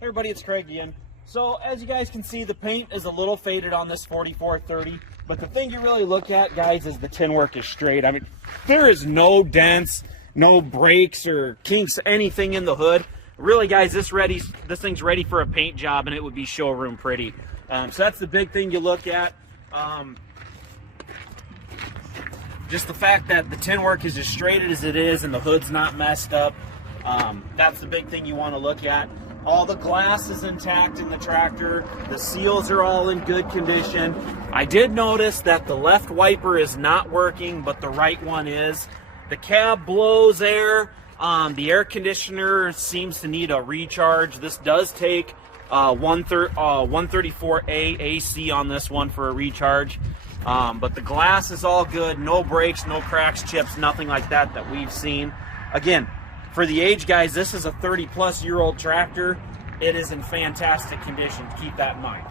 Hey everybody, it's Craig again. So as you guys can see, the paint is a little faded on this 4430, but the thing you really look at, guys, is the tin work is straight. I mean, there is no dents, no breaks or kinks, anything in the hood. Really, guys, this thing's ready for a paint job, and it would be showroom pretty. So that's the big thing you look at. Just the fact that the tin work is as straight as it is and the hood's not messed up. That's the big thing you want to look at. All the glass is intact in the tractor. The seals are all in good condition. I did notice that the left wiper is not working, but the right one is. The cab blows air. The air conditioner seems to need a recharge. This does take 134A AC on this one for a recharge. But the glass is all good. No breaks, no cracks, chips, nothing like that we've seen. Again, for the age, guys, this is a 30-plus-year-old tractor. It is in fantastic condition. Keep that in mind.